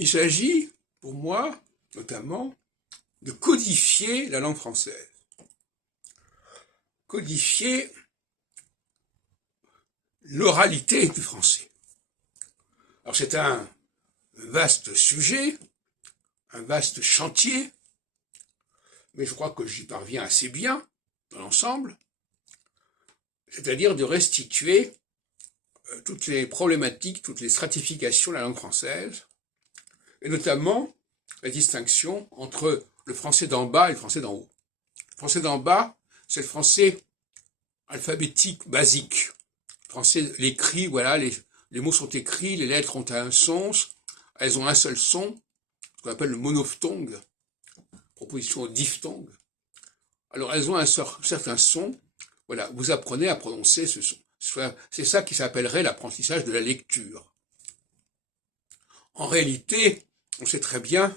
Il s'agit, pour moi, notamment, de codifier la langue française. Codifier l'oralité du français. Alors c'est un vaste sujet, un vaste chantier, mais je crois que j'y parviens assez bien dans l'ensemble, c'est-à-dire de restituer toutes les problématiques, toutes les stratifications de la langue française, et notamment la distinction entre le français d'en bas et le français d'en haut. Le français d'en bas, c'est le français alphabétique basique. Le français, l'écrit, voilà, les mots sont écrits, les lettres ont un sens, elles ont un seul son, ce qu'on appelle le monophtongue, proposition au diphtongue. Alors elles ont un certain son, voilà, vous apprenez à prononcer ce son. C'est ça qui s'appellerait l'apprentissage de la lecture. En réalité, on sait très bien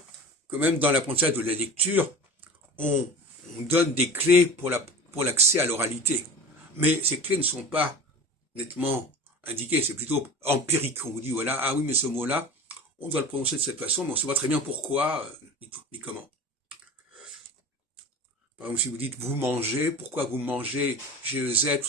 que même dans l'apprentissage de la lecture, on donne des clés pour l'accès à l'oralité. Mais ces clés ne sont pas nettement indiquées, c'est plutôt empirique. On vous dit, voilà, ah oui, mais ce mot-là, on doit le prononcer de cette façon, mais on ne sait pas très bien pourquoi, ni comment. Par exemple, si vous dites vous mangez, pourquoi vous mangez G-E-Z,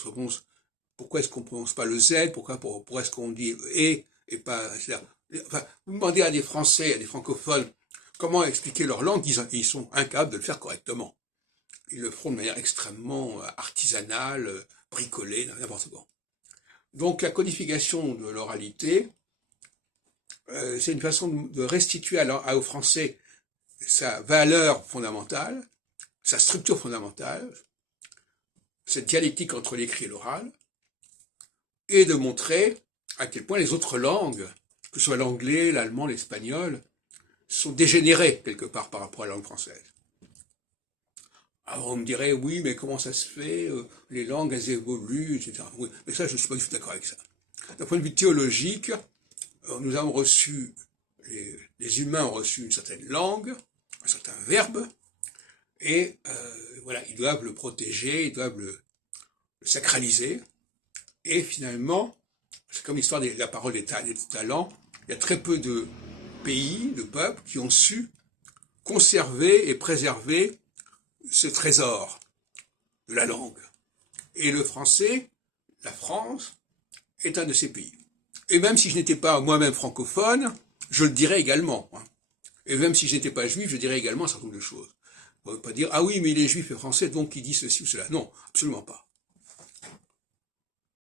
pourquoi est-ce qu'on ne prononce pas le Z, pourquoi est-ce qu'on dit et pas, etc. Enfin, vous demandez à des Français, à des francophones, comment expliquer leur langue, ils sont incapables de le faire correctement. Ils le feront de manière extrêmement artisanale, bricolée, n'importe quoi. Donc la codification de l'oralité, c'est une façon de restituer aux Français sa valeur fondamentale, sa structure fondamentale, cette dialectique entre l'écrit et l'oral, et de montrer à quel point les autres langues, que ce soit l'anglais, l'allemand, l'espagnol, sont dégénérées quelque part par rapport à la langue française. Alors on me dirait, oui, mais comment ça se fait, les langues, elles évoluent, etc. Oui, mais ça, je ne suis pas du tout d'accord avec ça. D'un point de vue théologique, nous avons reçu, les humains ont reçu une certaine langue, un certain verbe, et voilà, ils doivent le protéger, ils doivent le sacraliser, et finalement, c'est comme l'histoire de la parole des talents, il y a très peu de pays, de peuples, qui ont su conserver et préserver ce trésor de la langue. Et le français, la France, est un de ces pays. Et même si je n'étais pas moi-même francophone, je le dirais également. Et même si je n'étais pas juif, je dirais également un certain nombre de choses. On ne veut pas dire, ah oui, mais il est juif et français, donc il dit ceci ou cela. Non, absolument pas.